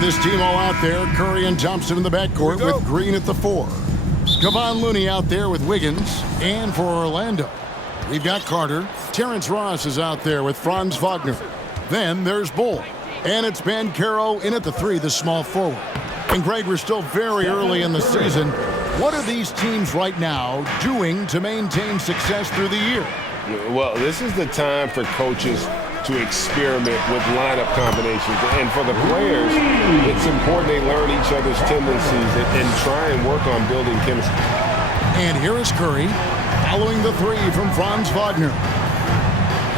This team all out there. Curry and Thompson in the backcourt with Green at the 4. Kevon Looney out there with Wiggins. And for Orlando, we've got Carter. Terrence Ross is out there with Franz Wagner. Then there's Bol. And it's Banchero in at the 3, the small forward. And Greg, we're still very early in the season. What are these teams right now doing to maintain success through the year? Well, this is the time for coaches to experiment with lineup combinations. And for the players, it's important they learn each other's tendencies and try and work on building chemistry. And here is Curry following the 3 from Franz Wagner.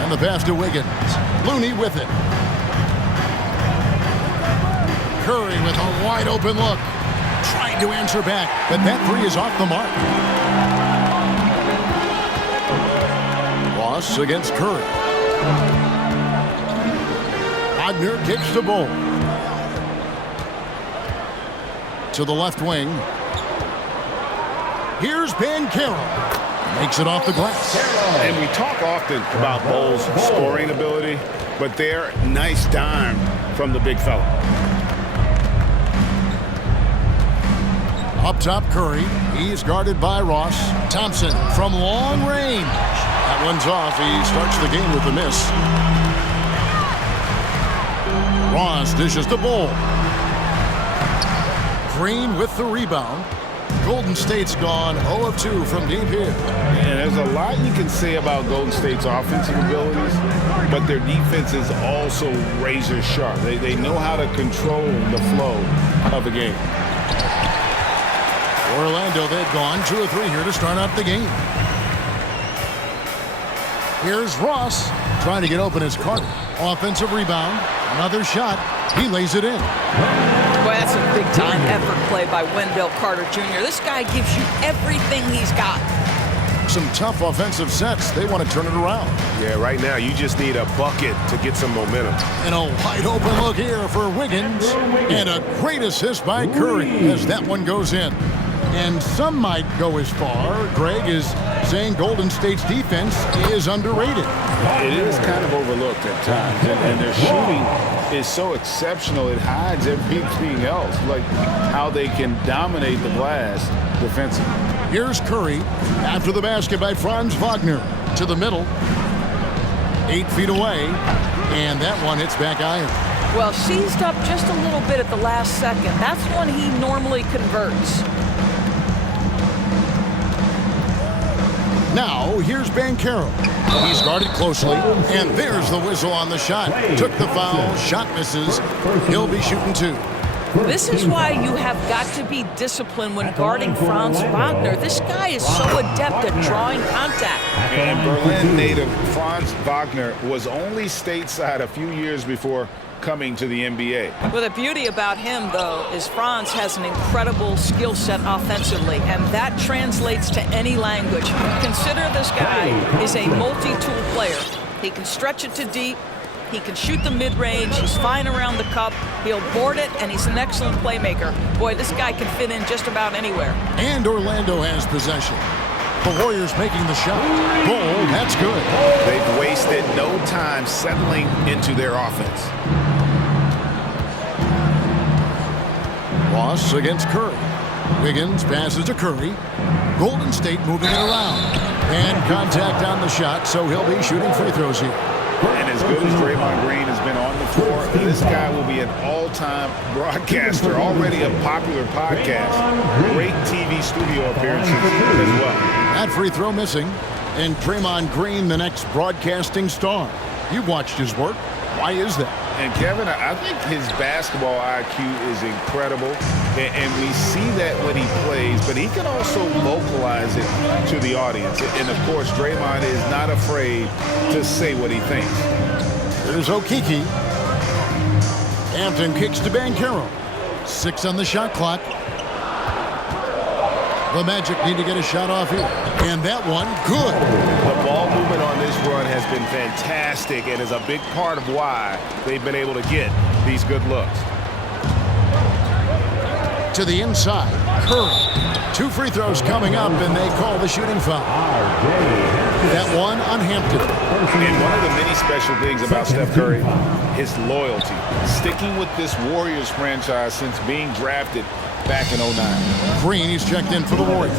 And the pass to Wiggins. Looney with it. Curry with a wide open look. Trying to answer back, but that 3 is off the mark. Ross against Curry. Wagner kicks the Bol. To the left wing. Here's Banchero. Makes it off the glass. And we talk often about Bol's scoring ability, but they're nice dime from the big fella. Up top, Curry. He's guarded by Ross. Thompson from long range. That one's off. He starts the game with a miss. Ross dishes the Bol. Green with the rebound. Golden State's gone 0 of 2 from deep here. And there's a lot you can say about Golden State's offensive abilities, but their defense is also razor sharp. They know how to control the flow of the game. Orlando, they've gone 2 of 3 here to start out the game. Here's Ross trying to get open as Carter. Offensive rebound. Another shot. He lays it in. Boy, that's a big-time effort play by Wendell Carter Jr. This guy gives you everything he's got. Some tough offensive sets. They want to turn it around. Yeah, right now you just need a bucket to get some momentum. And a wide open look here for Wiggins. And a great assist by Curry as that one goes in. And some might go as far, Greg, is saying Golden State's defense is underrated. It is kind of overlooked at times, and their shooting is so exceptional it hides everything else, like how they can dominate the glass defensively. Here's Curry after the basket by Franz Wagner to the middle. 8 feet away, and that one hits back iron. Well, seized up just a little bit at the last second. That's when he normally converts. Now, here's Banchero. He's guarded closely, and there's the whistle on the shot. Took the foul, shot misses. He'll be shooting 2. This is why you have got to be disciplined when guarding Franz Wagner. This guy is so adept at drawing contact. And Berlin native Franz Wagner was only stateside a few years before coming to the NBA. Well, the beauty about him, though, is Franz has an incredible skill set offensively, and that translates to any language. Consider this guy is a multi-tool player. He can stretch it to deep. He can shoot the mid-range. He's fine around the cup. He'll board it, and he's an excellent playmaker. Boy, this guy can fit in just about anywhere. And Orlando has possession. The Warriors making the shot. Bol, that's good. They've wasted no time settling into their offense. Ross against Curry. Wiggins passes to Curry. Golden State moving it around. And contact on the shot, so he'll be shooting free throws here. And as good as Draymond Green has been on the floor, this guy will be an all-time broadcaster, already a popular podcast, great TV studio appearances as well. That free throw missing. And Draymond Green, the next broadcasting star. You've watched his work. Why is that? And Kevin, I think his basketball IQ is incredible, and we see that when he plays, but he can also vocalize it to the audience. And of course, Draymond is not afraid to say what he thinks. There's Okeke. Hampton kicks to Banchero. 6 on the shot clock. The Magic need to get a shot off here. And that one, good. The ball movement on this run has been fantastic and is a big part of why they've been able to get these good looks. To the inside. Curry. 2 free throws coming up, and they call the shooting foul. That one unhamped. And one of the many special things about Steph Curry, his loyalty. Sticking with this Warriors franchise since being drafted back in 09. Green, he's checked in for the Warriors.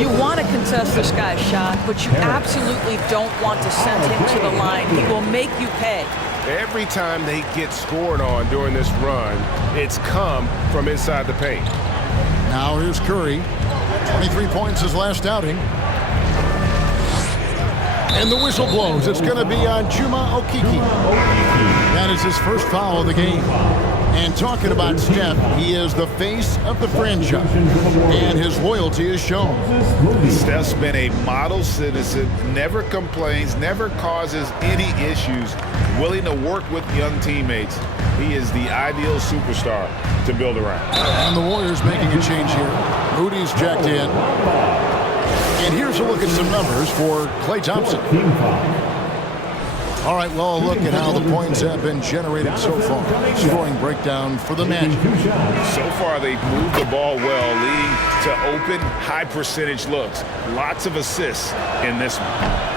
You want to contest this guy's shot, but you absolutely don't want to send him to the line. He will make you pay. Every time they get scored on during this run, it's come from inside the paint. Now here's Curry. 23 points his last outing. And the whistle blows. It's going to be on Chuma Okeke. That is his first foul of the game. And talking about Steph, he is the face of the franchise. And his loyalty is shown. Steph's been a model citizen, never complains, never causes any issues, willing to work with young teammates. He is the ideal superstar to build around. And the Warriors making a change here. Moody's checked in. And here's a look at some numbers for Klay Thompson. All right, well, a look at how the points have been generated so far. Scoring breakdown for the Magic. So far, they've moved the ball well, leading to open, high-percentage looks. Lots of assists in this one.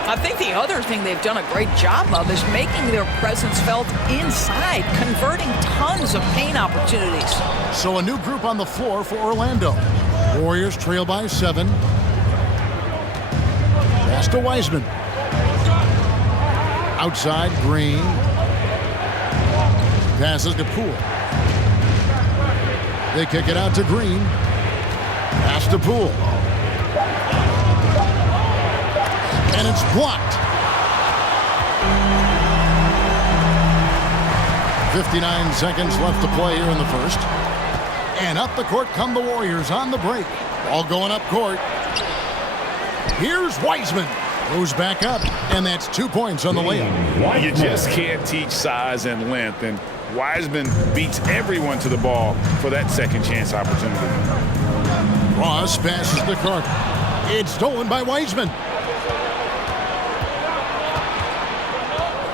I think the other thing they've done a great job of is making their presence felt inside, converting tons of paint opportunities. So a new group on the floor for Orlando. Warriors trail by 7. Pass to Wiseman. Outside, Green. Passes to Poole. They kick it out to Green. Pass to Poole. And it's blocked. 59 seconds left to play here in the first. And up the court come the Warriors on the break. Ball going up court. Here's Wiseman. Goes back up, and that's 2 points on the layup. You just can't teach size and length, and Wiseman beats everyone to the ball for that second chance opportunity. Ross passes to Carter. It's stolen by Wiseman.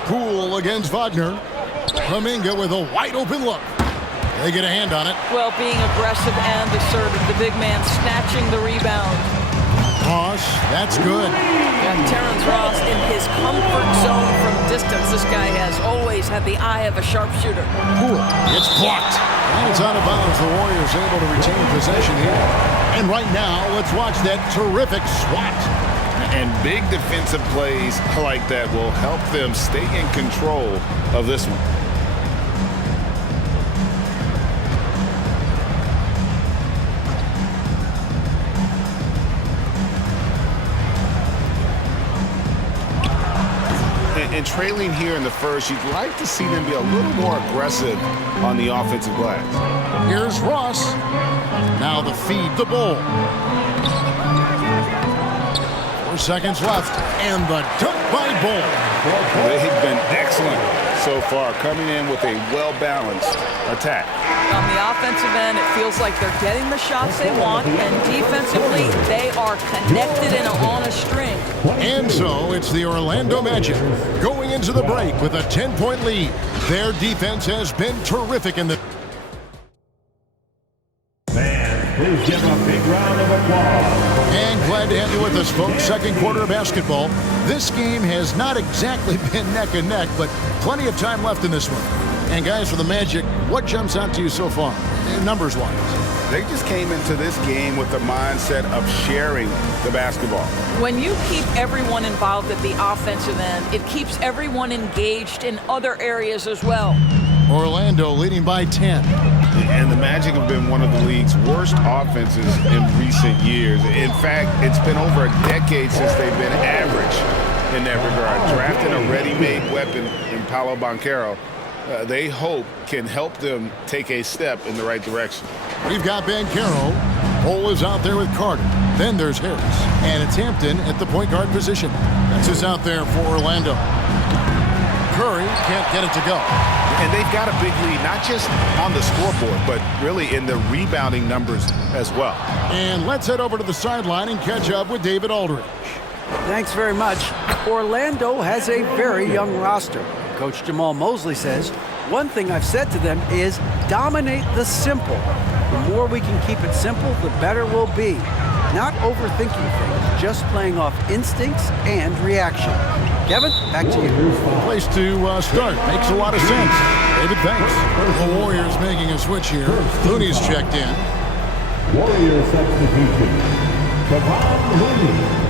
Poole against Wagner. Kuminga with a wide open look. They get a hand on it. Well, being aggressive and assertive, the big man snatching the rebound. Ross, that's good. And Terrence Ross in his comfort zone from distance. This guy has always had the eye of a sharpshooter. Poole, it's blocked. And it's out of bounds. The Warriors able to retain possession here. And right now, let's watch that terrific swat. And big defensive plays like that will help them stay in control of this one. And trailing here in the first, you'd like to see them be a little more aggressive on the offensive glass. Here's Ross. Now the feed, the Bol. 4 seconds left, and the dunk by Bol. They've been excellent so far, coming in with a well-balanced attack. On the offensive end, it feels like they're getting the shots they want, and defensively, they are connected and on a string. And so it's the Orlando Magic going into the break with a 10-point lead. Their defense has been terrific in the... Please give a big round of applause. And glad to have you with us, folks. Second quarter of basketball. This game has not exactly been neck and neck, but plenty of time left in this one. And guys, for the Magic, what jumps out to you so far, numbers-wise? They just came into this game with the mindset of sharing the basketball. When you keep everyone involved at the offensive end, it keeps everyone engaged in other areas as well. Orlando leading by 10. And the Magic have been one of the league's worst offenses in recent years. In fact, it's been over a decade since they've been average in that regard. Drafting a ready-made weapon in Paolo Banchero, they hope can help them take a step in the right direction. We've got Banchero. Bol is out there with Carter. Then there's Harris. And it's Hampton at the point guard position. That's who's out there for Orlando. Curry can't get it to go. And they've got a big lead, not just on the scoreboard, but really in the rebounding numbers as well. And let's head over to the sideline and catch up with David Aldridge. Thanks very much. Orlando has a very young roster. Coach Jamal Mosley says, one thing I've said to them is dominate the simple. The more we can keep it simple, the better we'll be. Not overthinking things, just playing off instincts and reaction. Kevin, back to you. Place to start. Makes a lot of sense. David, thanks. The Warriors making a switch here. Looney's checked in. Warrior substitution. Kevon Looney.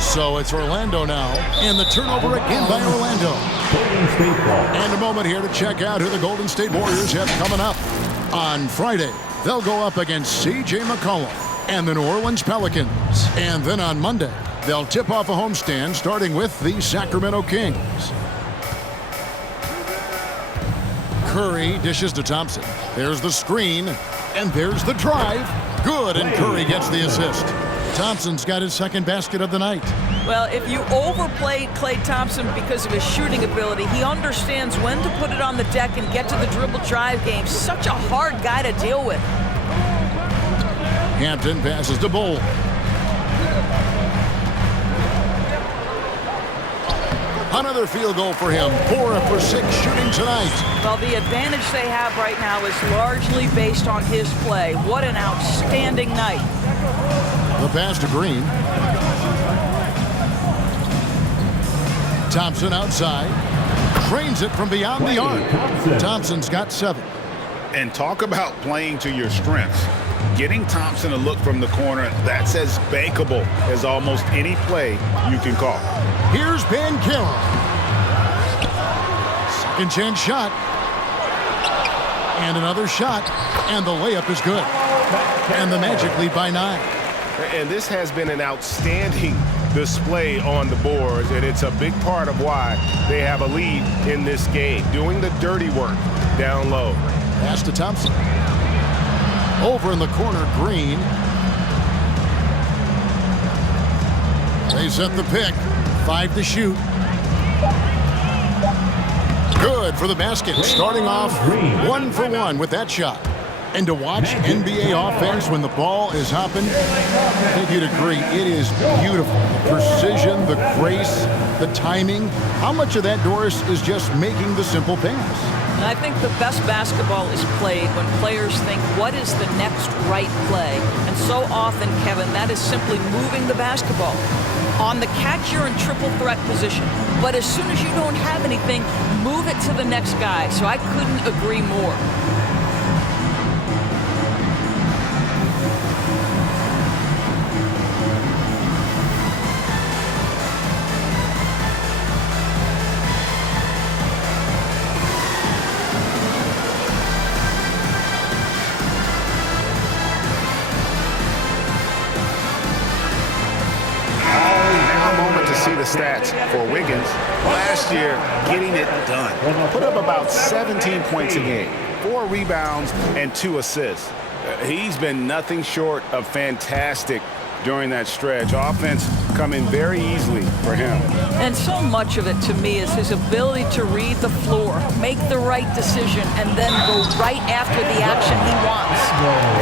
So it's Orlando now, and the turnover again by Orlando. Golden State Ball. And a moment here to check out who the Golden State Warriors have coming up. On Friday, they'll go up against C.J. McCollum and the New Orleans Pelicans. And then on Monday, they'll tip off a homestand starting with the Sacramento Kings. Curry dishes to Thompson. There's the screen, and there's the drive. Good, and Curry gets the assist. Thompson's got his second basket of the night. Well, if you overplayed Klay Thompson because of his shooting ability, he understands when to put it on the deck and get to the dribble drive game. Such a hard guy to deal with. Hampton passes to Bol. Another field goal for him. 4 for 6 shooting tonight. Well, the advantage they have right now is largely based on his play. What an outstanding night. The pass to Green. Thompson outside. Drains it from beyond the arc. Thompson's got 7. And talk about playing to your strengths. Getting Thompson a look from the corner, that's as bankable as almost any play you can call. Here's Banchero. Second chance shot. And another shot. And the layup is good. And the Magic lead by 9. And this has been an outstanding display on the boards, and it's a big part of why they have a lead in this game, doing the dirty work down low. Pass to Thompson. Over in the corner, Green. They set the pick. 5 to shoot. Good for the basket. Starting off 1 for 1 with that shot. And to watch NBA offense when the ball is hopping, I think you'd agree, it is beautiful. The precision, the grace, the timing. How much of that, Doris, is just making the simple pass? And I think the best basketball is played when players think, what is the next right play? And so often, Kevin, that is simply moving the basketball. On the catch, you're in triple threat position. But as soon as you don't have anything, move it to the next guy. So I couldn't agree more. Stats for Wiggins. Last year, getting it done. Put up about 17 points a game, 4 rebounds, and 2 assists. He's been nothing short of fantastic during that stretch. Offense coming very easily for him. And so much of it, to me, is his ability to read the floor, make the right decision, and then go right after the action he wants.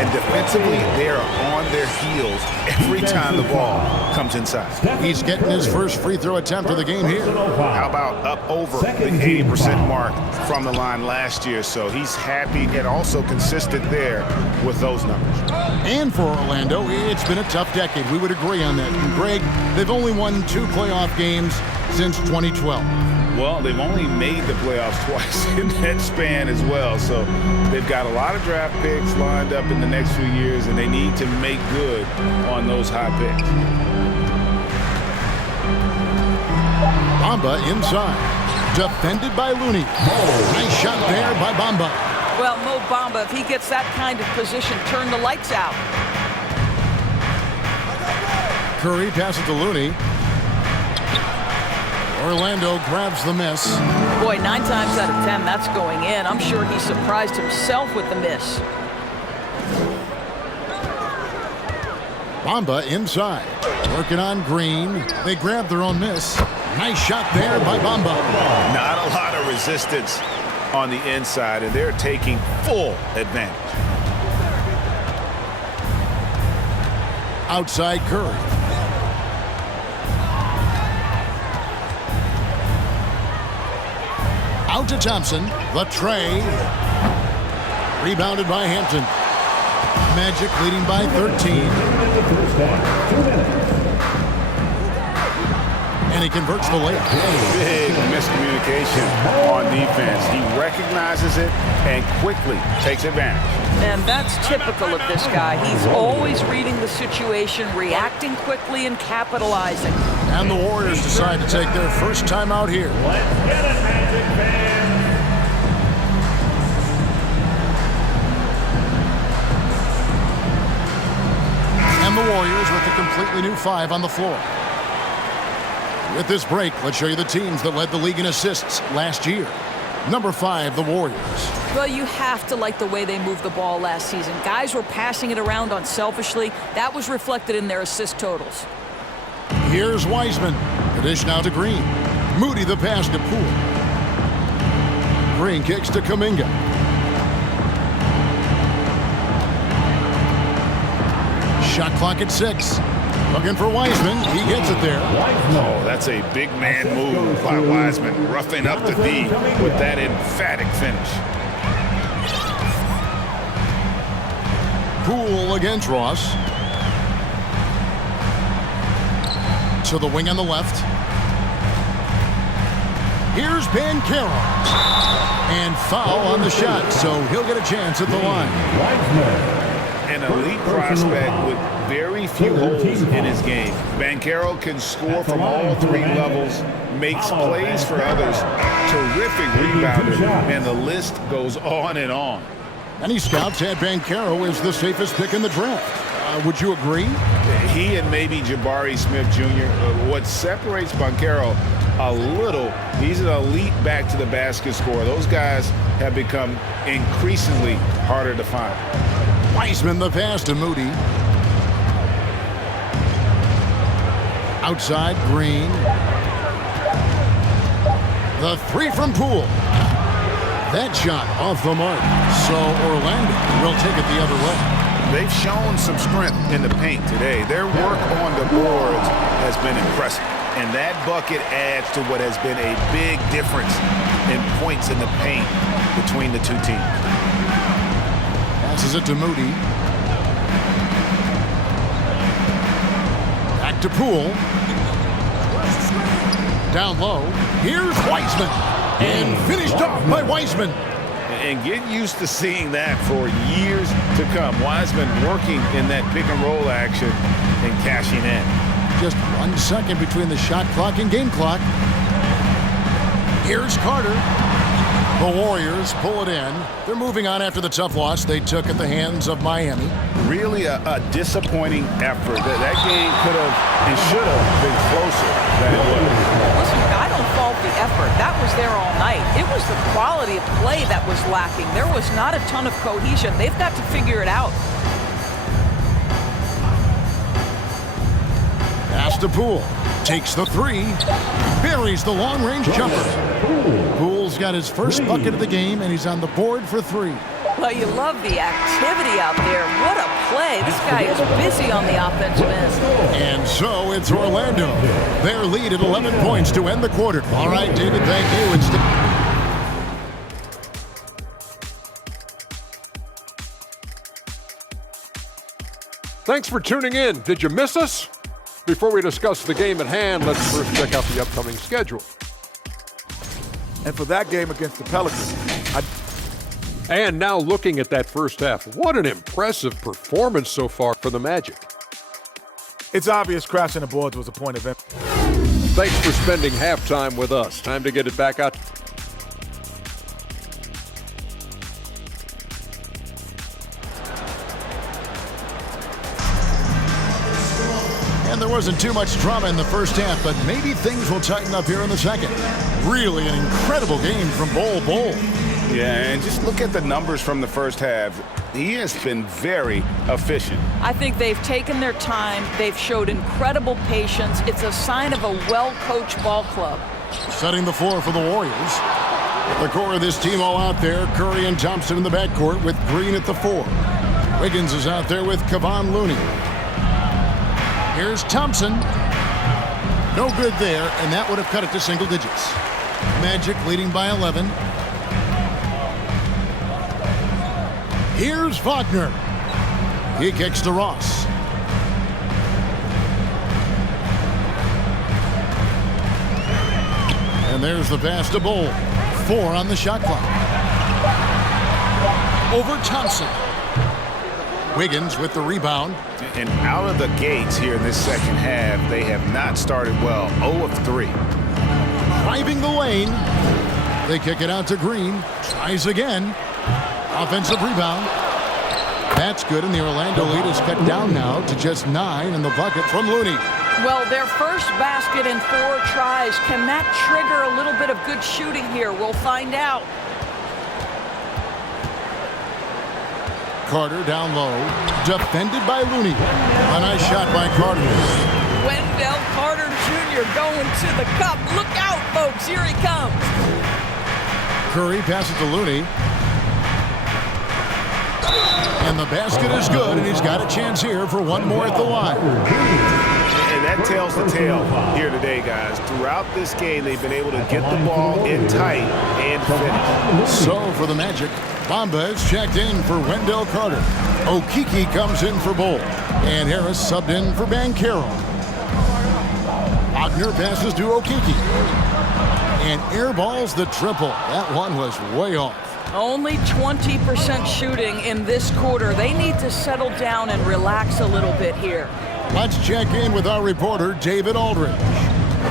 And defensively, they are on their heels every time the ball comes inside. He's getting his first free throw attempt of the game here. How about up over the 80% mark from the line last year? So he's happy and also consistent there with those numbers. And for Orlando, it's been a tough decade. We would agree on that. And Greg, they've only won 2 playoff games since 2012. Well, they've only made the playoffs twice in that span as well. So they've got a lot of draft picks lined up in the next few years, and they need to make good on those high picks. Bamba inside. Defended by Looney. Nice shot there by Bamba. Well, Mo Bamba, if he gets that kind of position, turn the lights out. Curry passes to Looney. Orlando grabs the miss. Boy, 9 times out of 10, that's going in. I'm sure he surprised himself with the miss. Bamba inside. Working on Green. They grab their own miss. Nice shot there by Bamba. Not a lot of resistance on the inside, and they're taking full advantage. Outside Curry. Out to Thompson. The tray. Rebounded by Hampton. Magic leading by 13. First half, 2 minutes. And he converts the layup. Big miscommunication on defense. He recognizes it and quickly takes advantage. And that's typical of this guy. He's always reading the situation, reacting quickly, and capitalizing. And the Warriors decide to take their first time out here. Let's get it, Magic fans. And the Warriors with a completely new 5 on the floor. With this break, let's show you the teams that led the league in assists last year. Number 5, the Warriors. Well, you have to like the way they moved the ball last season. Guys were passing it around unselfishly. That was reflected in their assist totals. Here's Wiseman. The dish now to Green. Moody the pass to Poole. Green kicks to Kuminga. Shot clock at 6. Looking for Wiseman. He gets it there. Oh, that's a big man move by Wiseman, roughing up the D with that emphatic finish. Poole against Ross. To the wing on the left. Here's Banchero. And foul on the shot, so he'll get a chance at the line. An elite prospect with very few holes in his game. Banchero can score from all 3 levels, makes plays for others, terrific rebounder, and the list goes on and on. Many scouts had Banchero as the safest pick in the draft. Would you agree? He and maybe Jabari Smith Jr. What separates Banchero a little, he's an elite back to the basket scorer. Those guys have become increasingly harder to find. Wiseman the pass to Moody. Outside, Green. The 3 from Poole. That shot off the mark. So Orlando will take it the other way. They've shown some strength in the paint today. Their work on the boards has been impressive. And that bucket adds to what has been a big difference in points in the paint between the 2 teams. Passes it to Moody. Back to Poole. Down low. Here's Wiseman. And finished off by Wiseman. And get used to seeing that for years to come. Wiseman working in that pick and roll action and cashing in. Just 1 second between the shot clock and game clock. Here's Carter. The Warriors pull it in. They're moving on after the tough loss they took at the hands of Miami. Really a disappointing effort. That game could have and should have been closer than it was. Listen, I don't fault the effort. That was there all night. It was the quality of play that was lacking. There was not a ton of cohesion. They've got to figure it out. Pass to Poole. Takes the 3. Buries the long-range jumper. Poole's got his first bucket of the game, and he's on the board for 3. Well, you love the activity out there. What a play. This guy is busy on the offensive end. And so it's Orlando. Their lead at 11 points to end the quarter. All right, David, thank you. Thanks for tuning in. Did you miss us? Before we discuss the game at hand, let's first check out the upcoming schedule. And for that game against the Pelicans, And now looking at that first half, what an impressive performance so far for the Magic. it's obvious crashing the boards was a point of emphasis. Thanks for spending halftime with us. Time to get it back out. And there wasn't too much drama in the first half, but maybe things will tighten up here in the second. Really an incredible game from Bol Bol. Yeah, and just look at the numbers from the first half. He has been very efficient. I think they've taken their time. They've showed incredible patience. It's a sign of a well-coached ball club. Setting the floor for the Warriors. At the core of this team all out there, Curry and Thompson in the backcourt with Green at the 4. Wiggins is out there with Kevon Looney. Here's Thompson. No good there, and that would have cut it to single digits. Magic leading by 11. Here's Wagner. He kicks to Ross. And there's the pass to Bol. 4 on the shot clock. Over Thompson. Wiggins with the rebound. And out of the gates here in this second half, they have not started well. 0 of 3. Driving the lane. They kick it out to Green. Tries again. Offensive rebound. That's good, and the Orlando lead is cut down now to just 9 in the bucket from Looney. Well, their first basket in 4 tries. Can that trigger a little bit of good shooting here? We'll find out. Carter down low. Defended by Looney. A nice shot by Carter. Wendell Carter Jr. going to the cup. Look out, folks. Here he comes. Curry passes to Looney. And the basket is good, and he's got a chance here for one more at the line. And that tells the tale here today, guys. Throughout this game, they've been able to get the ball in tight and finish. So for the Magic, Bamba is checked in for Wendell Carter. Okeke comes in for Bol. And Harris subbed in for Banchero. Wagner passes to Okeke. And airballs the triple. That one was way off. Only 20% shooting in this quarter. They need to settle down and relax a little bit here. Let's check in with our reporter, David Aldridge.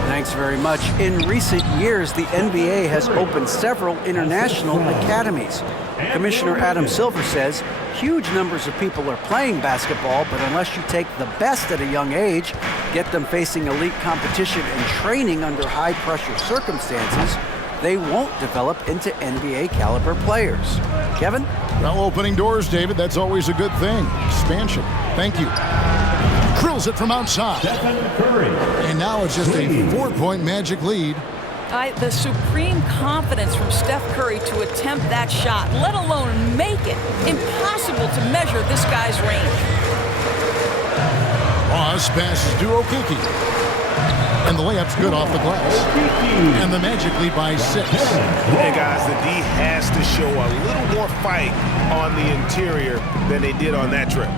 Thanks very much. In recent years, the NBA has opened several international academies. Commissioner Adam Silver says huge numbers of people are playing basketball, but unless you take the best at a young age, get them facing elite competition and training under high-pressure circumstances, they won't develop into NBA caliber players. Kevin? Well, opening doors, David, that's always a good thing. Expansion. Thank you. Drills it from outside. And now it's just a 4-point Magic lead. The supreme confidence from Steph Curry to attempt that shot, let alone make it. Impossible to measure this guy's range. Ross passes to Okeke. And the layup's good off the glass. And the Magic lead by 6. Hey, guys, the D has to show a little more fight on the interior than they did on that trip.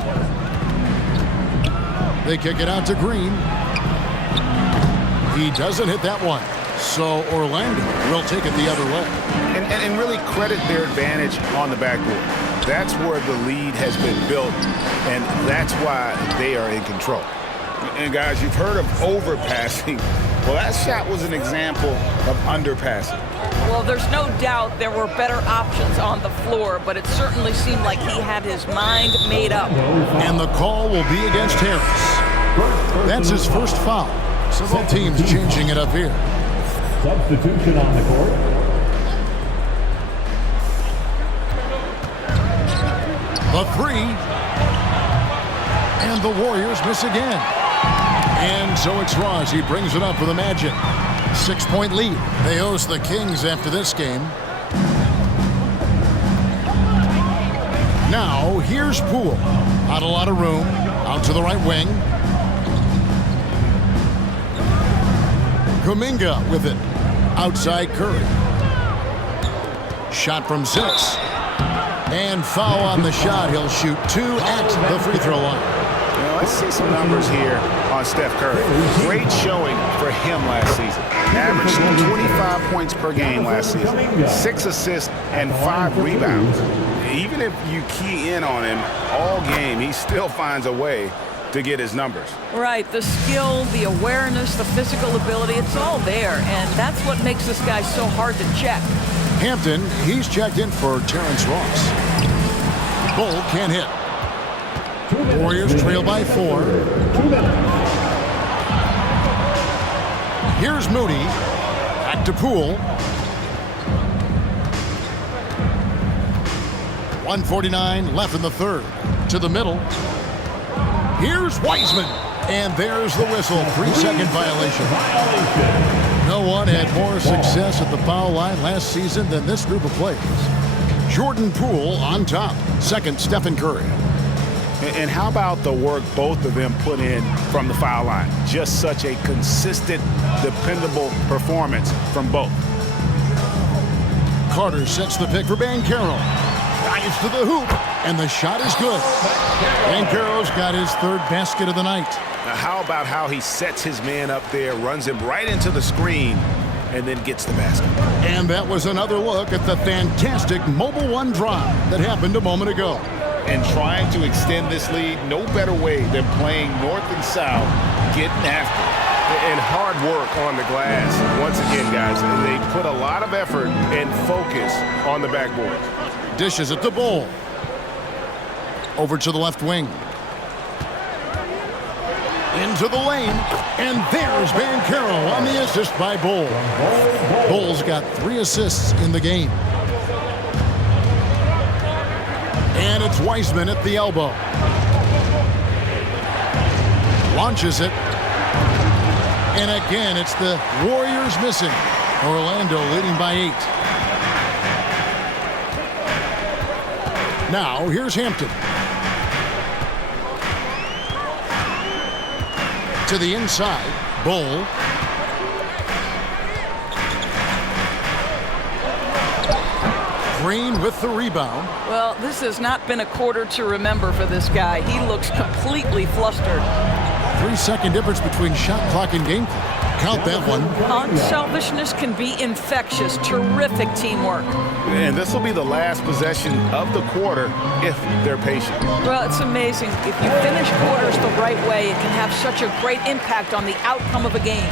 They kick it out to Green. He doesn't hit that one. So Orlando will take it the other way. And really credit their advantage on the backboard. That's where the lead has been built, and that's why they are in control. And guys, you've heard of overpassing. Well, that shot was an example of underpassing. Well, there's no doubt there were better options on the floor, but it certainly seemed like he had his mind made up. And the call will be against Harris. That's his first foul. So both teams changing it up here. Substitution on the court. The 3. And the Warriors miss again. And so it's Ross. He brings it up for the Magic. 6-point lead. They host the Kings after this game. Now, here's Poole. Not a lot of room. Out to the right wing. Kuminga with it. Outside Curry. Shot from 6. And foul on the shot. He'll shoot 2 at the free throw line. Let's see some numbers here on Steph Curry. Great showing for him last season. Averaged 25 points per game last season. 6 assists and 5 rebounds. Even if you key in on him all game, he still finds a way to get his numbers. Right, the skill, the awareness, the physical ability, it's all there, and that's what makes this guy so hard to check. Hampton, he's checked in for Terrence Ross. Bol can't hit. Warriors trail by 4. Here's Moody. Back to Poole. 1:49 left in the third. To the middle. Here's Wiseman. And there's the whistle. 3-second violation. No one had more success at the foul line last season than this group of players. Jordan Poole on top. Second, Stephen Curry. And how about the work both of them put in from the foul line? Just such a consistent, dependable performance from both. Carter sets the pick for Banchero. Drives to the hoop, and the shot is good. Banchero's got his third basket of the night. Now, how about how he sets his man up there, runs him right into the screen, and then gets the basket. And that was another look at the fantastic Mobile One drive that happened a moment ago. And trying to extend this lead, no better way than playing north and south, getting after it. And hard work on the glass. Once again, guys, they put a lot of effort and focus on the backboard. Dishes it to Bol. Over to the left wing. Into the lane. And there's Banchero on the assist by Bol. Bol's got 3 assists in the game. And it's Wiseman at the elbow. Launches it. And again, it's the Warriors missing. Orlando leading by 8. Now, here's Hampton. To the inside, Bol. Green with the rebound. Well, this has not been a quarter to remember for this guy. He looks completely flustered. 3-second difference between shot clock and game clock. Count that one. Unselfishness can be infectious. Terrific teamwork. And this will be the last possession of the quarter if they're patient. Well, it's amazing. If you finish quarters the right way, it can have such a great impact on the outcome of a game.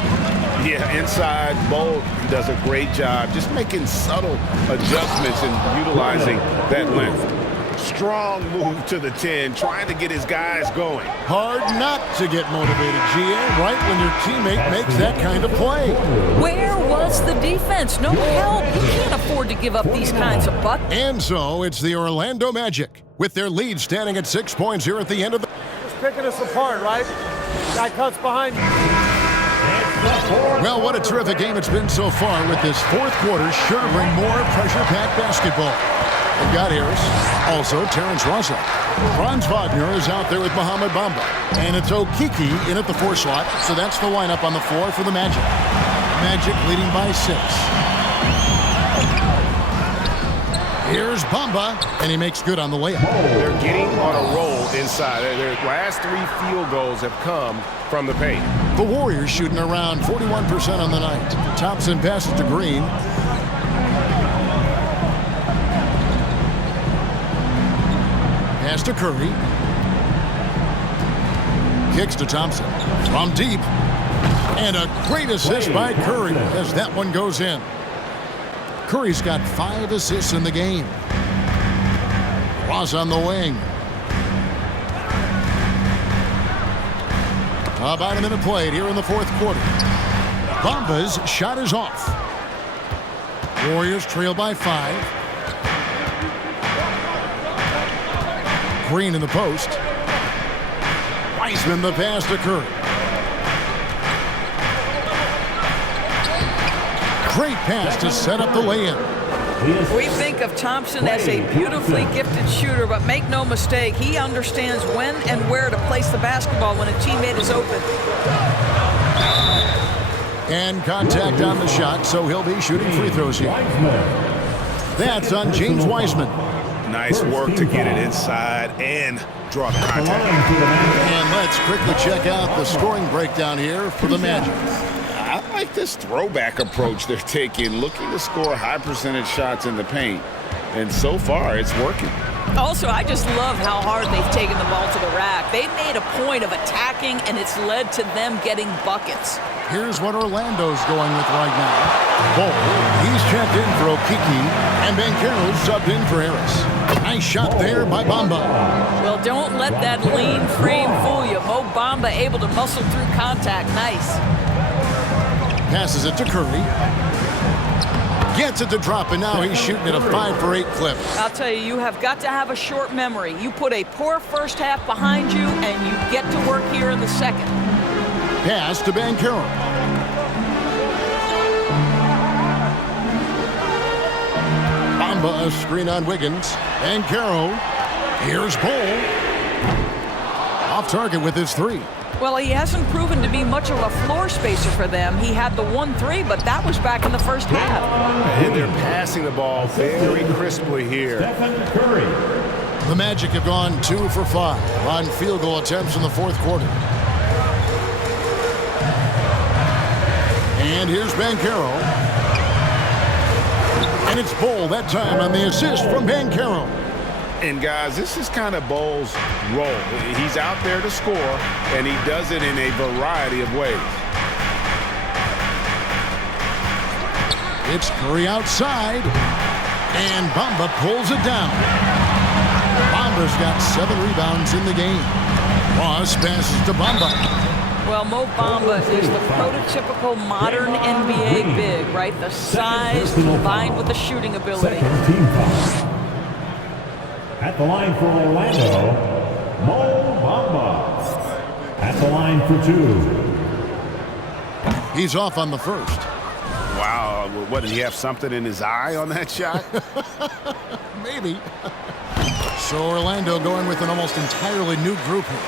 Yeah, inside, Bol does a great job just making subtle adjustments and utilizing that length. Strong move to the 10, trying to get his guys going. Hard not to get motivated, GA, right when your teammate makes that kind of play. Where was the defense? No help. You can't afford to give up these kinds of buckets. And so it's the Orlando Magic with their lead standing at 6 points here at the end of the... Just picking us apart, right? Guy cuts behind you. Well, what a terrific game it's been so far with this fourth quarter. Sure to bring more pressure-packed basketball. They've got Harris, also Terrence Ross. Franz Wagner is out there with Mohamed Bamba. And it's Okiki in at the 4 slot, so that's the lineup on the floor for the Magic. Magic leading by 6. Here's Bamba, and he makes good on the layup. They're getting on a roll inside. Their last 3 field goals have come from the paint. The Warriors shooting around 41% on the night. Thompson passes to Green. Pass to Curry. Kicks to Thompson. From deep. And a great assist by Curry as that one goes in. Curry's got 5 assists in the game. Ross on the wing. About a minute played here in the fourth quarter. Bamba's shot is off. Warriors trail by 5. Green in the post. Wiseman the pass to Curry. Great pass to set up the lay-in. We think of Thompson as a beautifully gifted shooter, but make no mistake, he understands when and where to place the basketball when a teammate is open. And contact on the shot, so he'll be shooting free throws here. That's on James Wiseman. Nice work to get it inside and draw the contact. And let's quickly check out the scoring breakdown here for the Magic. I like this throwback approach they're taking, looking to score high percentage shots in the paint. And so far, it's working. Also, I just love how hard they've taken the ball to the rack. They've made a point of attacking, and it's led to them getting buckets. Here's what Orlando's going with right now. Bol, he's checked in for Okiki, and Banchero's subbed in for Harris. Nice shot there by Bamba. Well, don't let that lean frame fool you. Mo Bamba able to muscle through contact. Nice. Passes it to Curry. Gets it to drop, and now he's shooting at a 5 for 8 clip. I'll tell you, you have got to have a short memory. You put a poor first half behind you, and you get to work here in the second. Pass to Banchero. Bamba, a screen on Wiggins. Banchero. Here's Bol. Off target with his 3. Well, he hasn't proven to be much of a floor spacer for them. He had the 1-3, but that was back in the first half. And they're passing the ball very crisply here. The Magic have gone 2 for 5 on field goal attempts in the fourth quarter. And here's Banchero. And it's Bol that time on the assist from Banchero. And guys, this is kind of Bol's role. He's out there to score, and he does it in a variety of ways. It's Curry outside, and Bamba pulls it down. Bamba's got 7 rebounds in the game. Ross passes to Bamba. Well, Mo Bamba is the prototypical modern NBA big, right? The size combined with the shooting ability. At the line for Orlando, Mo Bamba. At the line for 2. He's off on the first. Wow, what, did he have something in his eye on that shot? Maybe. So Orlando going with an almost entirely new group here.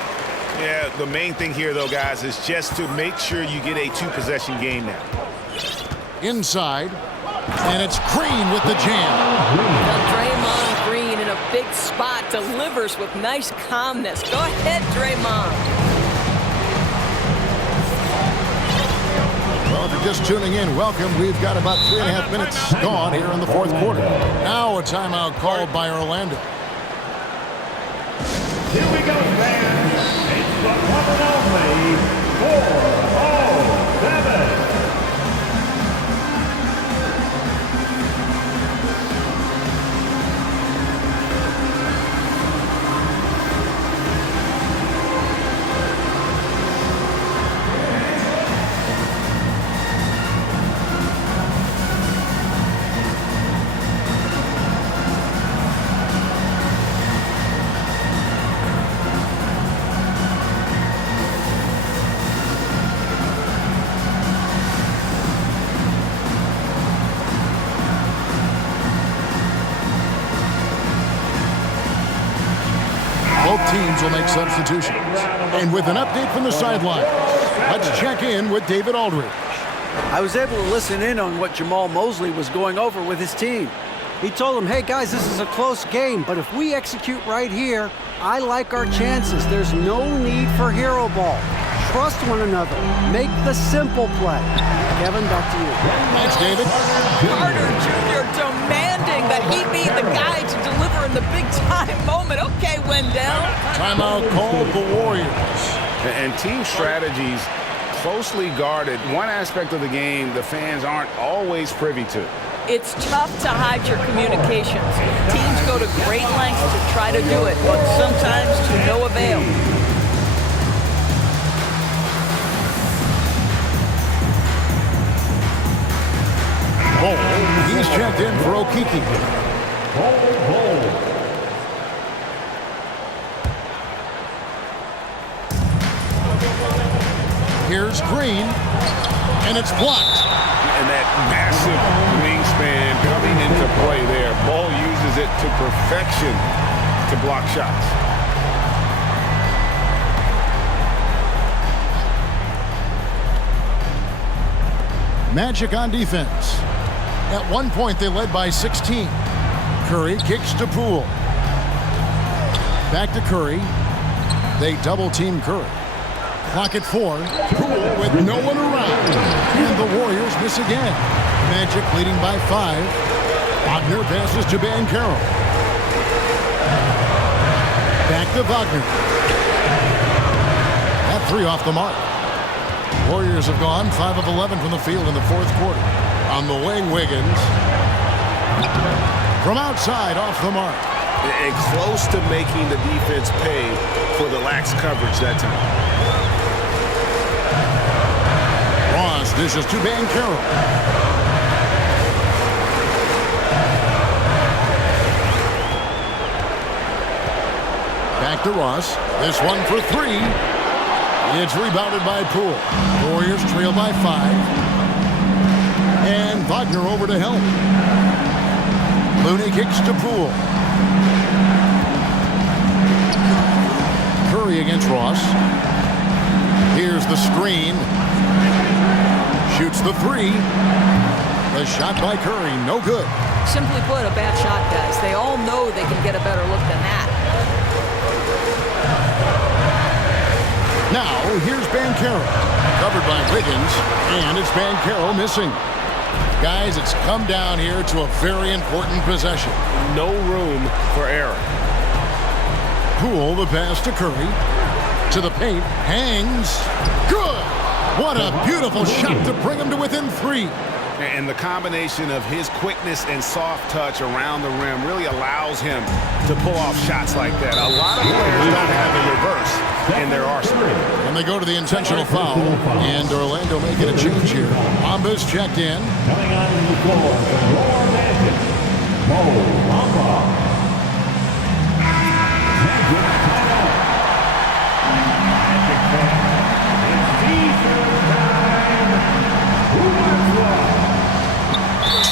Yeah, the main thing here, though, guys, is just to make sure you get a 2-possession game now. Inside, and it's Green with the jam. Well, Draymond Green in a big spot delivers with nice calmness. Go ahead, Draymond. Well, if you're just tuning in, welcome. We've got about 3.5 minutes gone here in the fourth quarter. Now a timeout called by Orlando. Here we go, fans. It's the one and only 4-0-7. Both teams will make substitutions. And with an update from the sidelines, let's check in with David Aldridge. I was able to listen in on what Jamal Mosley was going over with his team. He told them, hey guys, this is a close game, but if we execute right here, I like our chances. There's no need for hero ball. Trust one another. Make the simple play. Kevin, back to you. Thanks, David. Carter Jr. demanding that he be the guy to deliver in the big-time moment. Okay, Wendell. Timeout called the Warriors. And team strategies closely guarded. One aspect of the game the fans aren't always privy to. It's tough to hide your communications. Teams go to great lengths to try to do it, but sometimes to no avail. Bol, he's checked in for Okiki. Bol. Here's Green, and it's blocked. And that massive wingspan coming into play there. Bol uses it to perfection to block shots. Magic on defense. At one point, they led by 16. Curry kicks to Poole. Back to Curry. They double-team Curry. Clock at 4. Poole with no one around. And the Warriors miss again. Magic leading by 5. Wagner passes to Banchero. Back to Wagner. That 3 off the mark. Warriors have gone 5 of 11 from the field in the fourth quarter. On the wing, Wiggins. From outside, off the mark. And close to making the defense pay for the lax coverage that time. Ross dishes to Banchero. Back to Ross. This one for 3. It's rebounded by Poole. Warriors trail by 5. And Wagner over to help. Looney kicks to Poole. Curry against Ross. There's the screen. Shoots the three. The shot by Curry, no good. Simply put, a bad shot, guys. They all know they can get a better look than that. Now, here's Banchero. Covered by Wiggins, and it's Banchero missing. Guys, it's come down here to a very important possession. No room for error. Poole, the pass to Curry. To the paint, hangs. Good! What a beautiful shot to bring him to within 3. And the combination of his quickness and soft touch around the rim really allows him to pull off shots like that. A lot of players don't have the reverse in their arsenal. And they go to the intentional foul, and Orlando making a change here. Mamba's checked in. Coming on to the floor from your Magic, Bol Bol. Magic timeout. Magic time. It's defense time. Who wants what?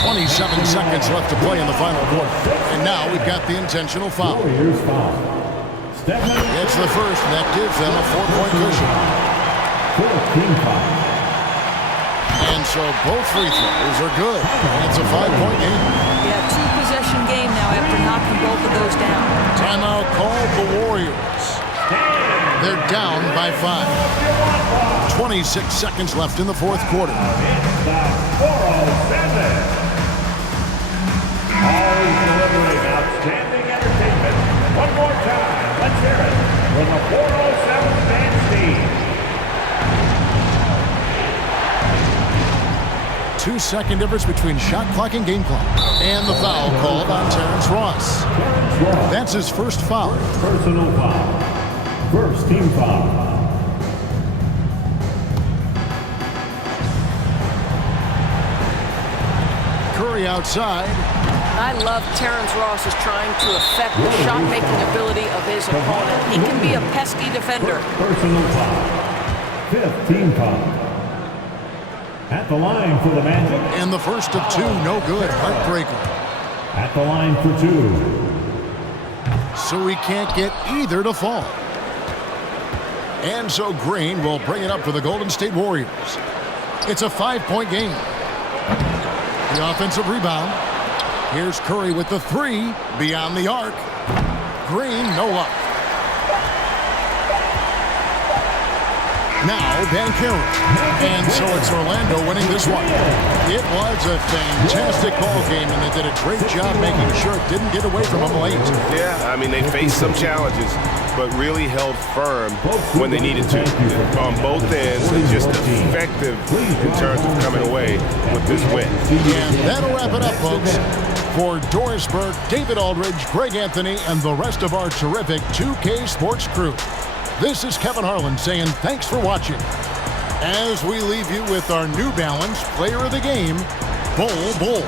27 seconds left to play in the final quarter. And now we've got the intentional foul. Warriors foul. It's the first, and that gives them a 4-point cushion. 14 foul. And so both free throws are good. And it's a 5-point game. Yeah, 2-possession game now after knocking both of those down. Timeout called the Warriors. They're down by 5. 26 seconds left in the fourth quarter. It's the 407. Always delivering outstanding entertainment. One more time, let's hear it from the 407 bandstand. 2-second difference between shot clock and game clock. And the foul called on Terrence Ross. That's his first foul. Personal foul. First team foul. Curry outside. I love Terrence Ross is trying to affect the shot-making ability of his opponent. He can be a pesky defender. Personal foul. Fifth team foul. At the line for the Magic. And the first of 2, no good. Heartbreaker. At the line for 2. So he can't get either to fall. And so Green will bring it up for the Golden State Warriors. It's a 5-point game. The offensive rebound. Here's Curry with the 3 beyond the arc. Green, no luck. Now Banchero. And so it's Orlando winning this one. It was a fantastic ball game, and they did a great job making sure it didn't get away from them late. Yeah, I mean, they faced some challenges, but really held firm when they needed to. On both ends, and just effective in terms of coming away with this win. And that'll wrap it up, folks. For Doris Burke, David Aldridge, Greg Anthony, and the rest of our terrific 2K Sports crew, this is Kevin Harlan saying thanks for watching. As we leave you with our New Balance Player of the Game, Bol Bol.